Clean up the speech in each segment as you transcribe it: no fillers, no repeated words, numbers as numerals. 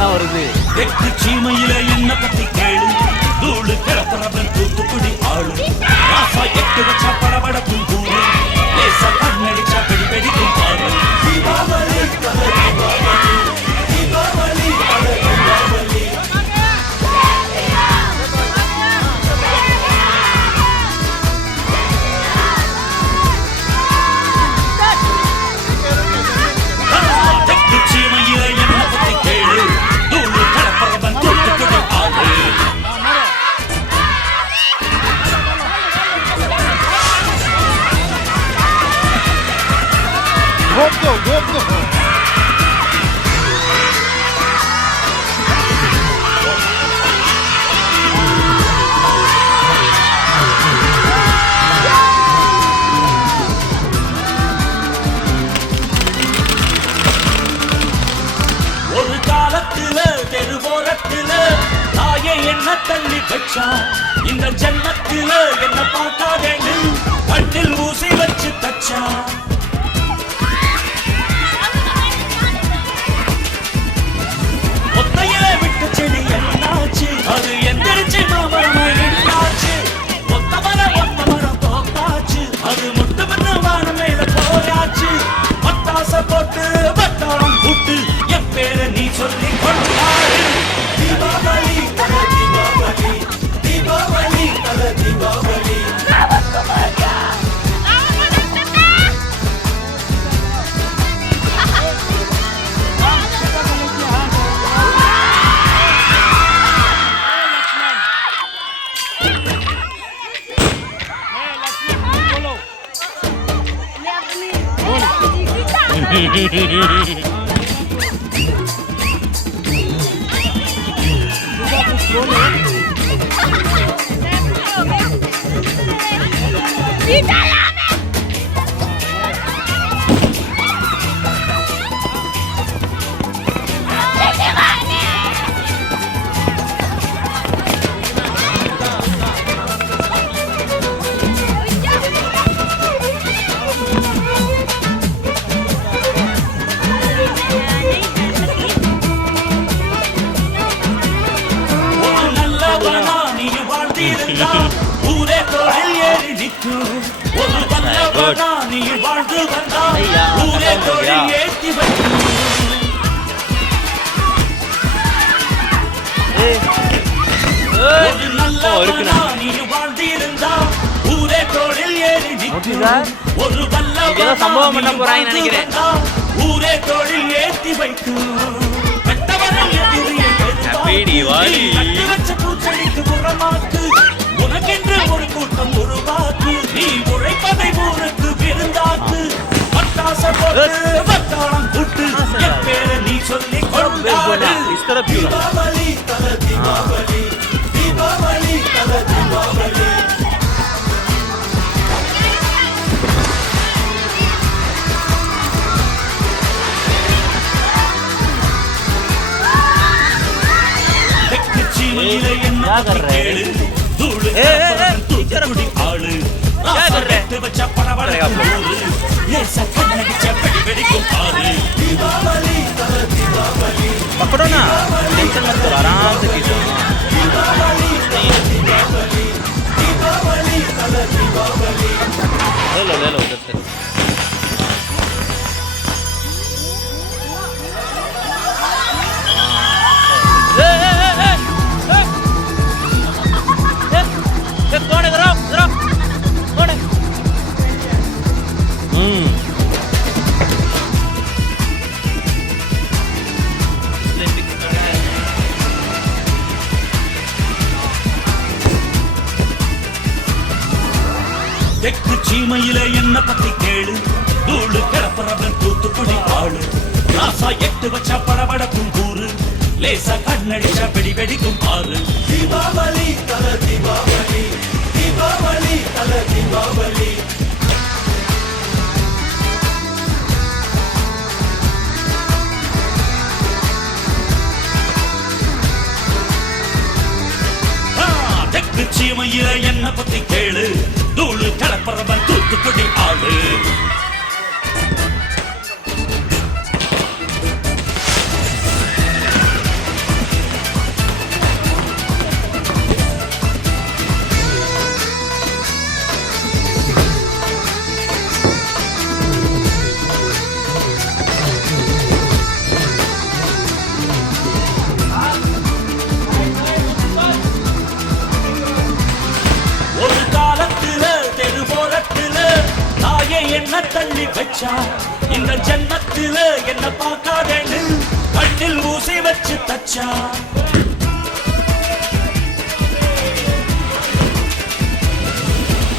தானா வருது. தெற்கு சீமையில என்ன பத்தி கேளு, தூளு கிளப்புறவன் தூத்துக்குடி ஆளு. ராசா எட்டு வச்சா படபடக்கும் கூறு, லேசா கண்ணடிச்சா வெடி வெடிக்கும் பாரு. தீபாவளி தல தீபாவளி, தீபாவளி தல தீபாவளி. தெற்கு சீமையில என்ன பத்தி கேளு, தூளு கிளப்புறவன் தூத்துக்குடி ஆளு. ஒரு காலத்துல தெருவோரத்துல தாயை என்ன தள்ளி வச்சா, இந்த ஜன்னத்துல என்ன பார்க்காதேன்னு கண்ணில் ஊசி வச்சு தச்சா. ஒத்தையில விட்டு செடி என்னாச்சு, அது எந்திரிச்சு மாமரமா என்னாச்சு. ஒத்த மரம் தோத்தாச்சு, அது முட்டு மண்ணு வானம் மேல போயாச்சு. பட்டாச போட்டு பட்டாளம் கூட்டு என் பேரை நீ சொல்லி கொண்டாடு. தீபாவளி தல தீபாவளி, தீபாவளி தல தீபாவளி. ஊரே தோளில் ஏறி நிற்கும், ஒரு வல்லவனா நீ வாழ்ந்து வந்தா ஊரே தோளில் ஏற்றி வைக்கும். ஒரு நல்லவனா நீ வாழ்ந்திருந்தா ஊரே தோளில் ஏறி நிற்கும், ஒரு வல்லவனா நீ வாழ்ந்து வந்தா ஊரே தோளில் ஏற்றி வைக்கும். வெட்டவரம் எதிரியை கட்டு வச்ச பூச்செடிக்கு உரமாக்கு, உனக்கென்று ஒரு கூட்டம் உருவாக்கு, நீ உழைப்பதை ஊருக்கு விருந்தாக்கு. பட்டாச போட்டு பட்டாளம் கூட்டு என் பேரை நீ சொல்லி கொண்டாடு. தீபாவளி தல தீபாவளி, தீபாவளி தல தீபாவளி. தெற்கு சீமையில என்ன கேளு, தூளு தூத்துக்குடி ஆளு. வச்ச படபடக்கும் கூறு, லேசா கண்ணடிச்சா வெடி வெடிக்கும் பாரு. தீபாவளி தல தீபாவளி, पकड़ो ना, टेंशन मत करो, आराम से खींचो. दीपावली तल दीपावली, दीपावली तल दीपावली. ले लो उधर से. कौन है? जरा कौन है? தெற்கு சீமையில என்ன பத்தி கேளு, தூளு கிளப்புறவன் தூத்துக்குடி ஆளு. ராசா எட்டு வச்சா படபடக்கும் கூறு, லேசா கண்ணடிச்சா வெடி வெடிக்கும் பாரு. தீபாவளி தல தீபாவளி, தீபாவளி தல தீபாவளி. தெற்கு சீமையில என்ன பத்தி கேளு, தூளு கிளப்புறவன் தூத்துக்குடி ஆளு. என்ன தள்ளி வச்சா இந்த ஜென்மத்தில என்ன பார்க்காதேன்னு கண்ணில் ஊசி வச்சு தச்சா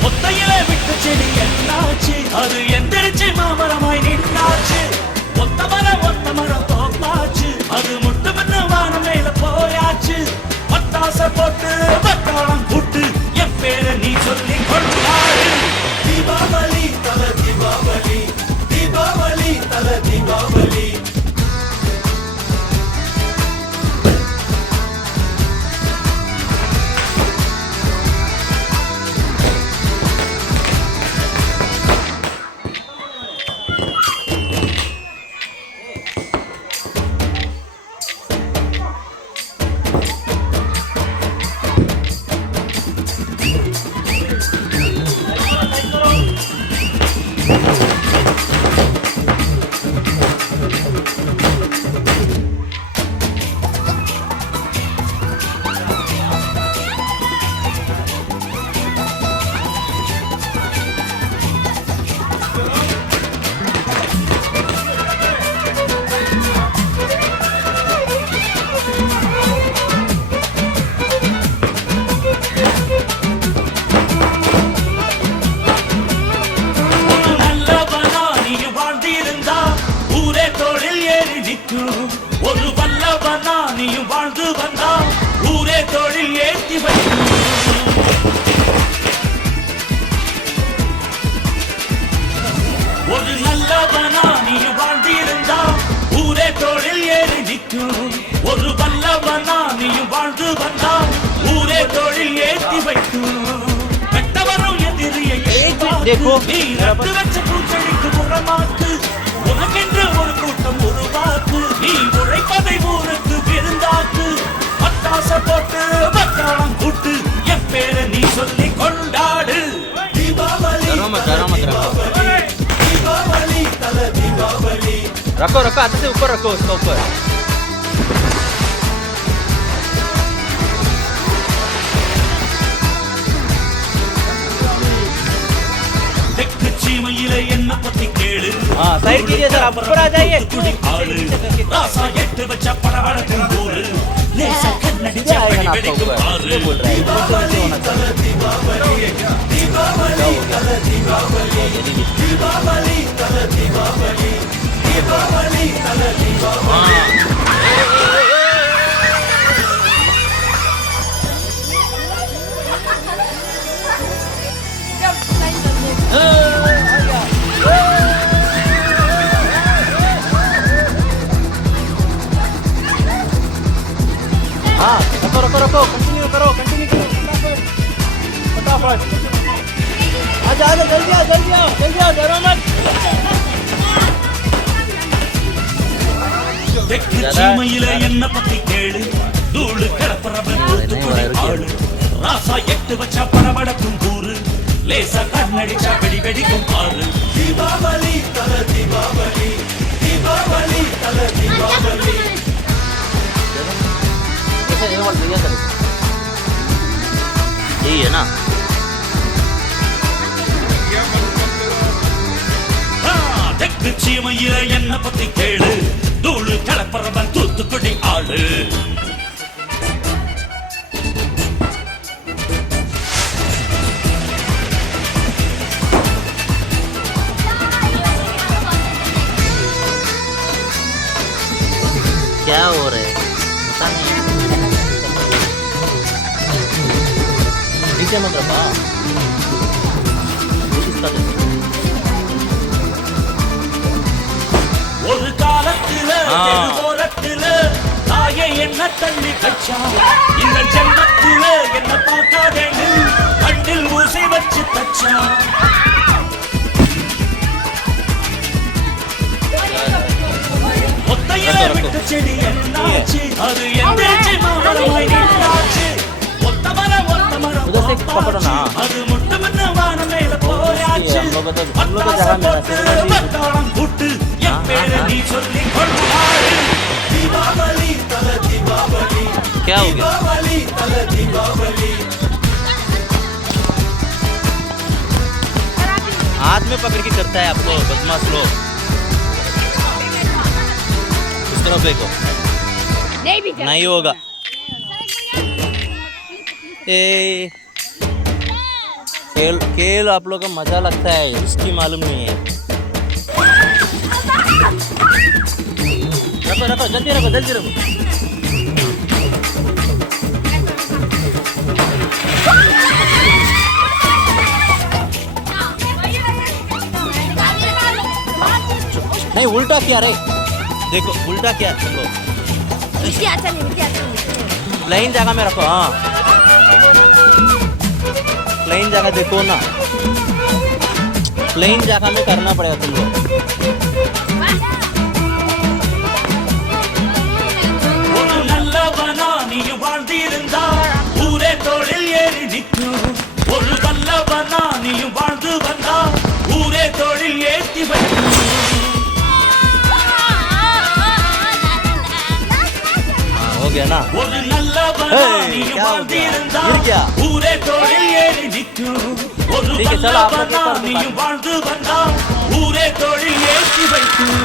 ஒத்தையில விட்டு செடி என்னாச்சு அது எந்திரிச்சு மாமரமாய் நின்னாச்சு ஒத்த மரம் தோப்பாச்சு அது முட்டு மண்ணு வானம் மேல போயாச்சு பட்டாச போட்டு பட்டாளம் கூட்டு என் பேரை நீ சொல்லி கொண்டாடு தீபாவளி தல தீபாவளி தீபாவளி தல தீபாவளி ஒரு வல்லவனா நீயும் வாழ்ந்து வந்தா ஊரே தொழில் ஏற்றி வைக்கும் ஒரு நல்லவனா நீயும் வாழ்ந்திருந்தா ஊரே தொழில் ஏறி நிற்கும் ஒரு வல்லவனா நீயும் வாழ்ந்து வந்தா ஊரே தொழில் ஏற்றி வைக்கும் கெட்டவரும் எதிரியை நீ நட்டு வச்ச பூச்செடிக்கு உரமாக்கு உனக்கென்று ஒரு கூட்டம் உருவாக்கு நீ உழைப்பதை ஊருக்கு விருந்தாக்கு பட்டாச போட்டு பட்டாளம் கூட்டு என் பேரை நீ சொல்லி கொண்டாடு தீபாவளி தீபாவளி தல தீபாவளி रखो रखो हाथ से ऊपर रखो उसका ऊपर தெற்கு சீமையில என்ன பத்தி கேளு साइड कीजिए सर आप ऊपर आ जाइए ராசா எட்டு வச்ச படபடக்கும் போரு லேசா கண்ணடிச்ச படி வெடிக்கும் பாரு தீபாவளி தல தீபாவளி தீபாவளி தல தீபாவளி தீபாவளி தல தீபாவளி தீபாவளி தல தீபாவளி हाँ रखो रखो रखो कंटिन्यू करो फटाफट आजा आजा जल्दी आओ डरो मत தெற்கு சீமையில என்ன பத்தி கேளு தூளு கிளப்புறவன் தூத்துக்குடி ஆளு ராசா எட்டு வச்சா படபடக்கும் கூறு லேசா கண்ணடிச்சா வெடி வெடிக்கும் பாரு தீபாவளி தல தீபாவளி தீபாவளி தல தீபாவளி यही है ना தெற்கு சீமையில என்ன பத்தி கேளு தூளு கிளப்புறவன் தூத்துக்குடி ஆளு क्या हो रहा है पता नहीं नीचे मत रखा ஒரு காலத்துல ஓரத்துல தாயை என்ன தள்ளி வச்சா இந்த ஜென்மத்தில என்ன பார்க்காதேன்னு கண்ணில் ஊசி வச்சு தச்சா ஒத்தையில விட்டு செடி என்னாச்சு அது எந்திரிச்சு மாமரமாய் நின்னாச்சு ஒத்த மரம் தோப்பாச்சு அது முட்டு மண்ணு வானம் மேல போயாச்சு பட்டாச போட்டு பட்டாளம் கூட்டு என் பேரை நீ சொல்லி கொண்டாடு दीपावली तल दीपावली क्या हो गया दीपावली तल दीपावली हाथ में पकड़ के करता है आप लोग बदमाश लोग। इस तरफ देखो नहीं होगा। ए खेल आप लोग का मजा लगता है, इसकी मालूम नहीं है। रखो जल्दी रखो। नहीं उल्टा किया रे, देखो उल्टा किया तुम लोग। प्लेन जगह में रखो। हाँ प्लेन जगह देखो ना, प्लेन जगह में करना पड़ेगा तुम लोग। ஒரு நல்லவனா நீயும் வாழ்ந்திருந்தா ஊரே தோளில் ஏறி நிற்கும். ஒரு வல்லவனா நீயும் வாழ்ந்து வந்தா ஊரே தோளில் ஏற்றி வைக்கும். हो गया ना। ஒரு நல்லவனா Hey, நீயும் क्या हो गया? வாழ்ந்திருந்தா गिर गया। ஊரே தோளில் ஏறி நிற்கும். ஒரு ठीक है, चलो आप लोग வல்லவனா एक और நீயும் வாழ்ந்து வந்தா ஊரே தோளில் ஏற்றி வைக்கும்.